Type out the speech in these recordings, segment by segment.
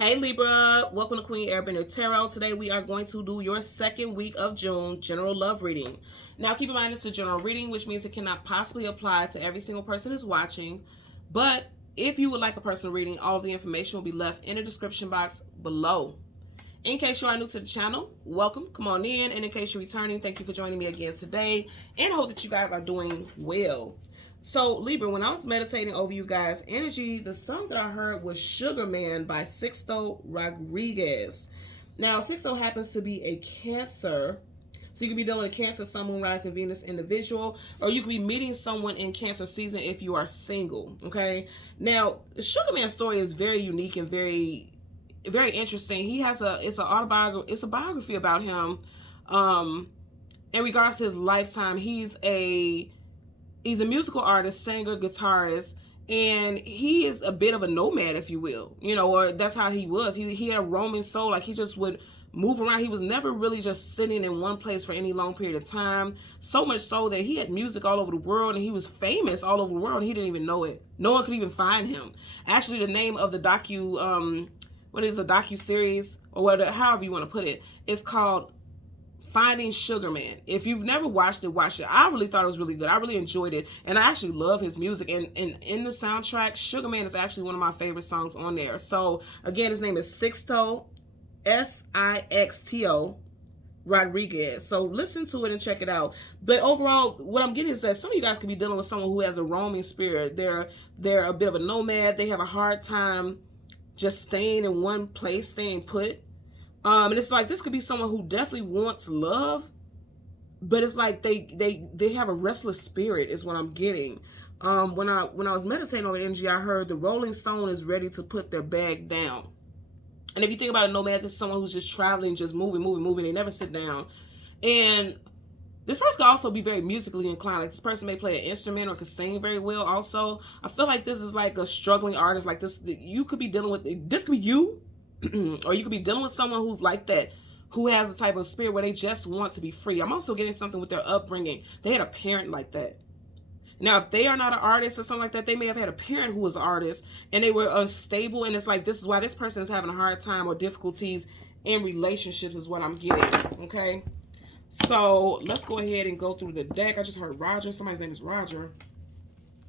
Hey Libra, welcome to Queen Airbender Tarot. Today we are going to do your second week of June general love reading. Now keep in mind it's a general reading, which means it cannot possibly apply to every single person who's watching. But if you would like a personal reading, all of the information will be left in the description box below. In case you are new to the channel, welcome, come on in. And in case you're returning, thank you for joining me again today. And I hope that you guys are doing well. So Libra, when I was meditating over you guys' energy, the song that I heard was Sugar Man by Sixto Rodriguez. Now, Sixto happens to be a Cancer. So you could be dealing with a Cancer, Sun, Moon, Rising, Venus individual, or you could be meeting someone in Cancer season if you are single, okay? Now, the Sugar Man story is very unique and very interesting. He has it's a biography about him. In regards to his lifetime, he's a musical artist, singer, guitarist, and he is a bit of a nomad, if you will, or that's how he was. He had a roaming soul, like he just would move around. He was never really just sitting in one place for any long period of time, so much so that he had music all over the world, and he was famous all over the world, and he didn't even know it. No one could even find him. Actually, the name of the docu-series, or whatever, however you want to put it, it's called Finding Sugar Man. If you've never watched it, watch it. I really thought it was really good. I really enjoyed it, and I actually love his music. And in the soundtrack, Sugar Man is actually one of my favorite songs on there. So again, his name is Sixto, Sixto Rodriguez. So listen to it and check it out. But overall, what I'm getting is that some of you guys could be dealing with someone who has a roaming spirit. They're a bit of a nomad. They have a hard time just staying in one place, staying put. And it's like this could be someone who definitely wants love, but it's like they have a restless spirit is what I'm getting. When I was meditating on energy, I heard the Rolling Stone is ready to put their bag down. And if you think about a nomad, this is someone who's just traveling, just moving. They never sit down. And this person could also be very musically inclined. Like this person may play an instrument or could sing very well also. I feel like this is like a struggling artist. Like this, you could be dealing with, this could be you. Or you could be dealing with someone who's like that, who has a type of spirit where they just want to be free. I'm also getting something with their upbringing. They had a parent like that. Now, if they are not an artist or something like that, they may have had a parent who was an artist and they were unstable. And it's like, this is why this person is having a hard time or difficulties in relationships is what I'm getting. Okay. So let's go ahead and go through the deck. I just heard Roger. Somebody's name is Roger.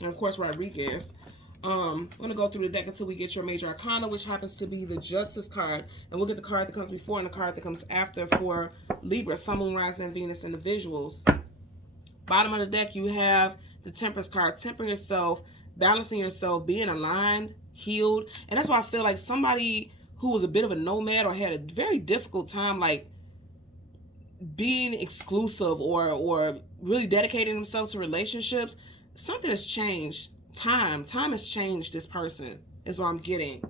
And of course, Rodriguez. I'm going to go through the deck until we get your major arcana, which happens to be the Justice card. And we'll get the card that comes before and the card that comes after for Libra, Sun, Moon, Rising, and Venus individuals. Bottom of the deck, you have the Temperance card, tempering yourself, balancing yourself, being aligned, healed. And that's why I feel like somebody who was a bit of a nomad or had a very difficult time, like being exclusive or really dedicating themselves to relationships, something has changed. Time has changed this person is what I'm getting.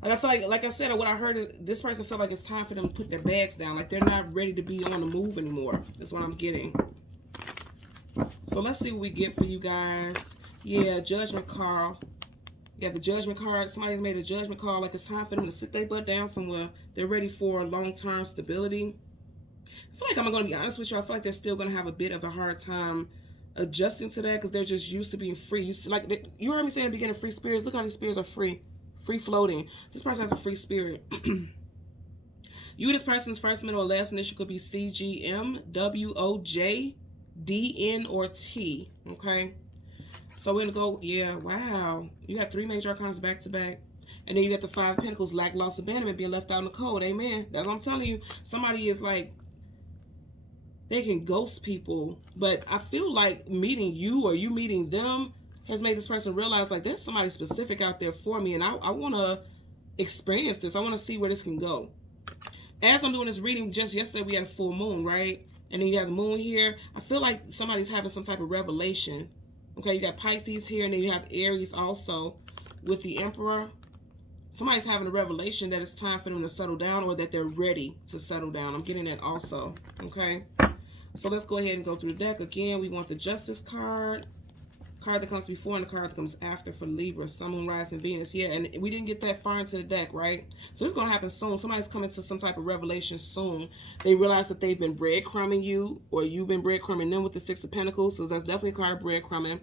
Like I feel like I said, what I heard, this person felt like it's time for them to put their bags down. Like they're not ready to be on the move anymore. That's what I'm getting. So let's see what we get for you guys. Yeah, Judgment card. Yeah, the Judgment card. Somebody's made a judgment call. Like it's time for them to sit their butt down somewhere. They're ready for long-term stability. I feel like I'm going to be honest with you. I feel like they're still going to have a bit of a hard time adjusting to that because they're just used to being free. You heard me say in the beginning, free spirits. Look how these spirits are free floating. This person has a free spirit. You, this person's first, middle, or last initial could be C, G, M, W, O, J, D, N, or T. Okay, so we're gonna go. Yeah, wow. You got 3 major arcanas back to back, and then you got the 5 of Pentacles, lack, loss, abandonment, being left out in the cold. Amen. That's what I'm telling you. Somebody is like, they can ghost people, but I feel like meeting you or you meeting them has made this person realize like there's somebody specific out there for me, and I want to experience this. I want to see where this can go. As I'm doing this reading, just yesterday we had a full moon, right? And then you have the moon here. I feel like somebody's having some type of revelation. Okay, you got Pisces here, and then you have Aries also with the Emperor. Somebody's having a revelation that it's time for them to settle down or that they're ready to settle down. I'm getting that also, okay? So let's go ahead and go through the deck. Again, we want the Justice card that comes before and the card that comes after for Libra, Sun, Moon, Rising, Venus. Yeah, and we didn't get that far into the deck, right? So it's going to happen soon. Somebody's coming to some type of revelation soon. They realize that they've been breadcrumbing you or you've been breadcrumbing them with the 6 of Pentacles. So that's definitely a card of breadcrumbing.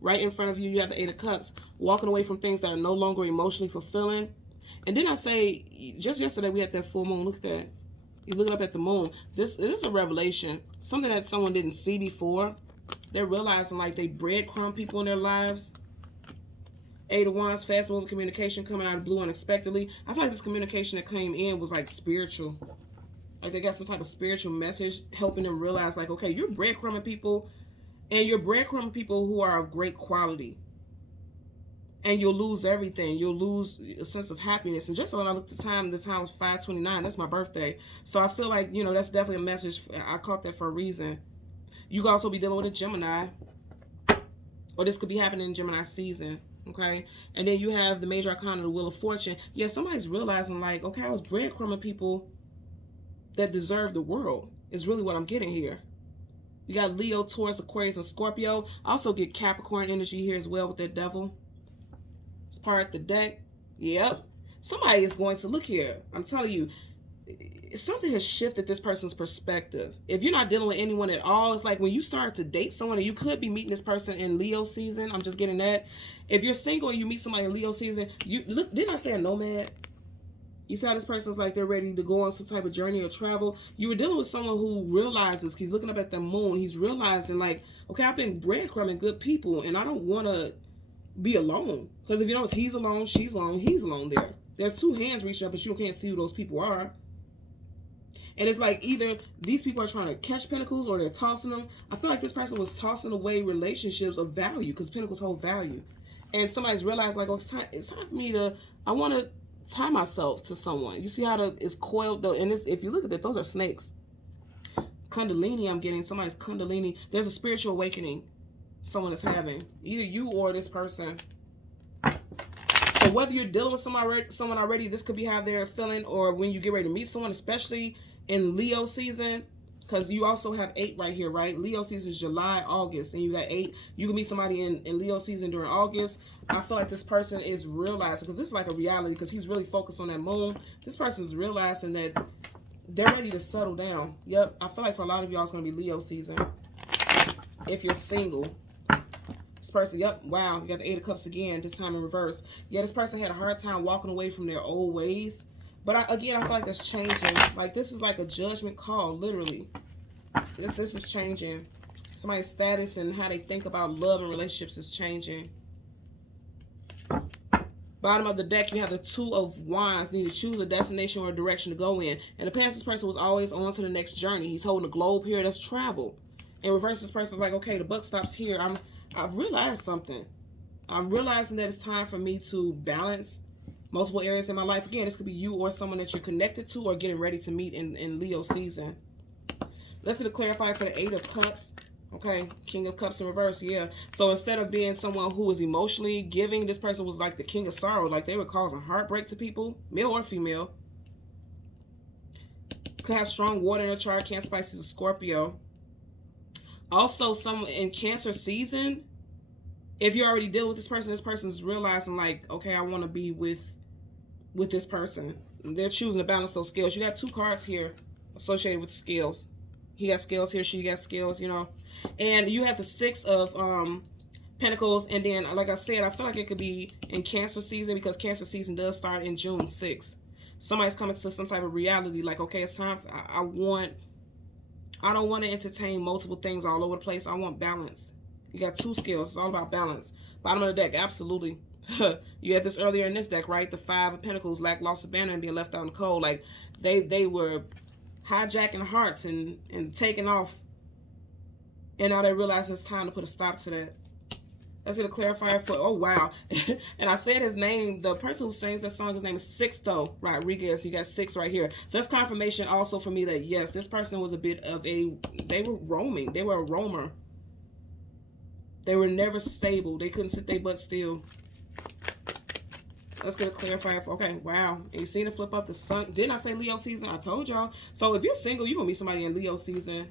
Right in front of you, you have the 8 of Cups, walking away from things that are no longer emotionally fulfilling. And then I say, just yesterday we had that full moon. Look at that. He's looking up at the moon. This is a revelation. Something that someone didn't see before. They're realizing like they breadcrumb people in their lives. Eight of Wands, fast moving communication coming out of blue unexpectedly. I feel like this communication that came in was like spiritual. Like they got some type of spiritual message helping them realize like, okay, you're breadcrumbing people, and you're breadcrumbing people who are of great quality. And you'll lose everything. You'll lose a sense of happiness. And just when I looked at the time was 5/29. That's my birthday. So I feel like, you know, that's definitely a message. I caught that for a reason. You could also be dealing with a Gemini. Or this could be happening in Gemini season. Okay? And then you have the major arcana, the Wheel of Fortune. Yeah, somebody's realizing like, okay, I was breadcrumbing people that deserve the world. Is really what I'm getting here. You got Leo, Taurus, Aquarius, and Scorpio. I also get Capricorn energy here as well with that devil. It's part of the deck. Yep. Somebody is going to look here. I'm telling you, something has shifted this person's perspective. If you're not dealing with anyone at all, it's like when you start to date someone, and you could be meeting this person in Leo season. I'm just getting that. If you're single and you meet somebody in Leo season, you look. Didn't I say a nomad? You see how this person's like they're ready to go on some type of journey or travel. You were dealing with someone who realizes, he's looking up at the moon. He's realizing like, okay, I've been breadcrumbing good people, and I don't want to be alone. Because if you notice, he's alone, she's alone, he's alone there. There's two hands reaching up, but you can't see who those people are. And it's like either these people are trying to catch pentacles or they're tossing them. I feel like this person was tossing away relationships of value because pentacles hold value. And somebody's realized like, oh, it's time for me to, I want to tie myself to someone. You see how it's coiled though? And if you look at that, those are snakes. Kundalini, I'm getting somebody's Kundalini. There's a spiritual awakening someone is having, either you or this person. So whether you're dealing with someone already, this could be how they're feeling, or when you get ready to meet someone, especially in Leo season, because you also have 8 right here, right? Leo season is July, August, and you got 8. You can meet somebody in Leo season during August. I feel like this person is realizing, because this is like a reality, because he's really focused on that moon. This person is realizing that they're ready to settle down. Yep, I feel like for a lot of y'all, it's going to be Leo season. If you're single. This person, yep, wow, you got the 8 of Cups again, this time in reverse. Yeah, this person had a hard time walking away from their old ways. But again, I feel like that's changing. Like, this is like a judgment call, literally. This is changing. Somebody's status and how they think about love and relationships is changing. Bottom of the deck, you have the 2 of Wands. You need to choose a destination or a direction to go in. In the past, this person was always on to the next journey. He's holding a globe here. That's travel. In reverse, this person's like, okay, the buck stops here. I've realized something. I'm realizing that it's time for me to balance multiple areas in my life. Again, this could be you or someone that you're connected to or getting ready to meet in Leo season. Let's get a clarifier for the 8 of Cups. Okay, King of Cups in reverse, yeah. So instead of being someone who was emotionally giving, this person was like the King of Sorrow. Like they were causing heartbreak to people, male or female. Could have strong water in a chart, Cancer, Pisces, Scorpio. Also, someone in Cancer season, if you're already dealing with this person's realizing like, okay, I want to be with this person. They're choosing to balance those scales. You got 2 cards here associated with the scales. He got scales here, she got scales, you know. And you have the 6 of Pentacles, and then, like I said, I feel like it could be in Cancer season because Cancer season does start in June 6th. Somebody's coming to some type of reality, like, okay, it's time for, I don't want to entertain multiple things all over the place. I want balance. You got 2 skills. It's all about balance. Bottom of the deck, absolutely. You had this earlier in this deck, right? The 5 of Pentacles, lack, loss, abandonment, and being left out in the cold. Like, they were hijacking hearts and taking off. And now they realize it's time to put a stop to that. Let's get a clarifier for, oh, wow. And I said his name, the person who sings that song, his name is Sixto Rodriguez. You got 6 right here. So that's confirmation also for me that, yes, this person was a bit of they were roaming. They were a roamer. They were never stable. They couldn't sit their butt still. Let's get a clarifier for, okay, wow. And you see the flip up the sun. Didn't I say Leo season? I told y'all. So if you're single, you're going to meet somebody in Leo season.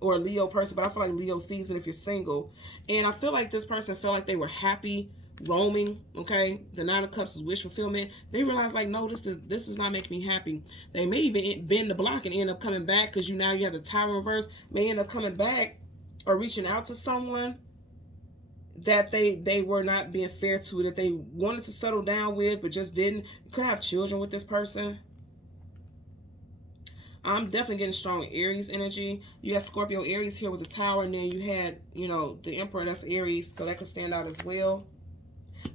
Or a Leo person, but I feel like Leo season if you're single. And I feel like this person felt like they were happy roaming, okay? The 9 of Cups is wish fulfillment. They realized like, no, this is not making me happy. They may even bend the block and end up coming back because you have the Tower reverse. May end up coming back or reaching out to someone that they were not being fair to, that they wanted to settle down with but just didn't. You could have children with this person. I'm definitely getting strong Aries energy. You had Scorpio Aries here with the Tower, and then you had, you know, the Emperor, that's Aries, so that could stand out as well.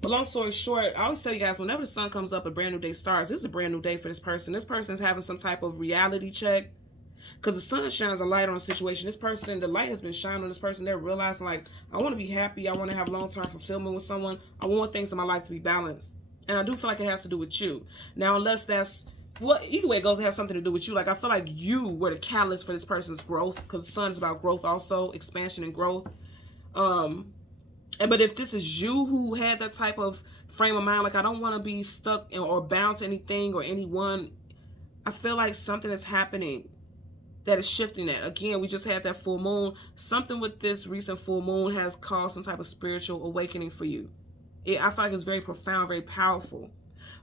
But long story short, I always tell you guys, whenever the sun comes up, a brand new day starts. This is a brand new day for this person. This person is having some type of reality check, because the sun shines a light on a situation. This person, the light has been shining on this person. They're realizing, like, I want to be happy. I want to have long-term fulfillment with someone. I want things in my life to be balanced. And I do feel like it has to do with you. Now, unless that's, well, either way it goes, it has something to do with you. Like, I feel like you were the catalyst for this person's growth, because the sun is about growth also, expansion and growth. But if this is you who had that type of frame of mind, like, I don't want to be stuck in, or bound to anything or anyone, I feel like something is happening that is shifting that. Again, we just had that full moon. Something with this recent full moon has caused some type of spiritual awakening for you. I feel like it's very profound, very powerful.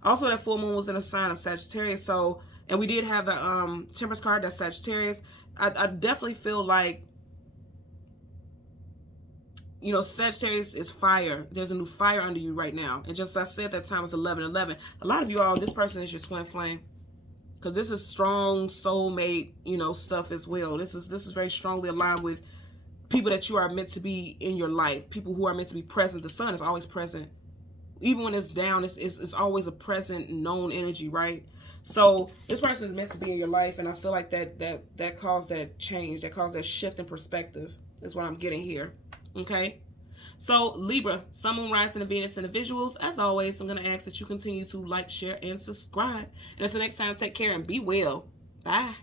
Also, that full moon was in a sign of Sagittarius. So, and we did have the Temperance card, that's Sagittarius. I definitely feel like, you know, Sagittarius is fire. There's a new fire under you right now. And just as I said, that time was 11/11. A lot of you all, this person is your twin flame, because this is strong soulmate, you know, stuff as well. This is very strongly aligned with people that you are meant to be in your life, people who are meant to be present. The sun is always present. Even when it's down, it's always a present, known energy, right? So this person is meant to be in your life, and I feel like that caused that change, that caused that shift in perspective, is what I'm getting here. Okay? So Libra, Sun, Moon, Rising, and Venus individuals, as always, I'm going to ask that you continue to like, share, and subscribe. And until next time, take care and be well. Bye.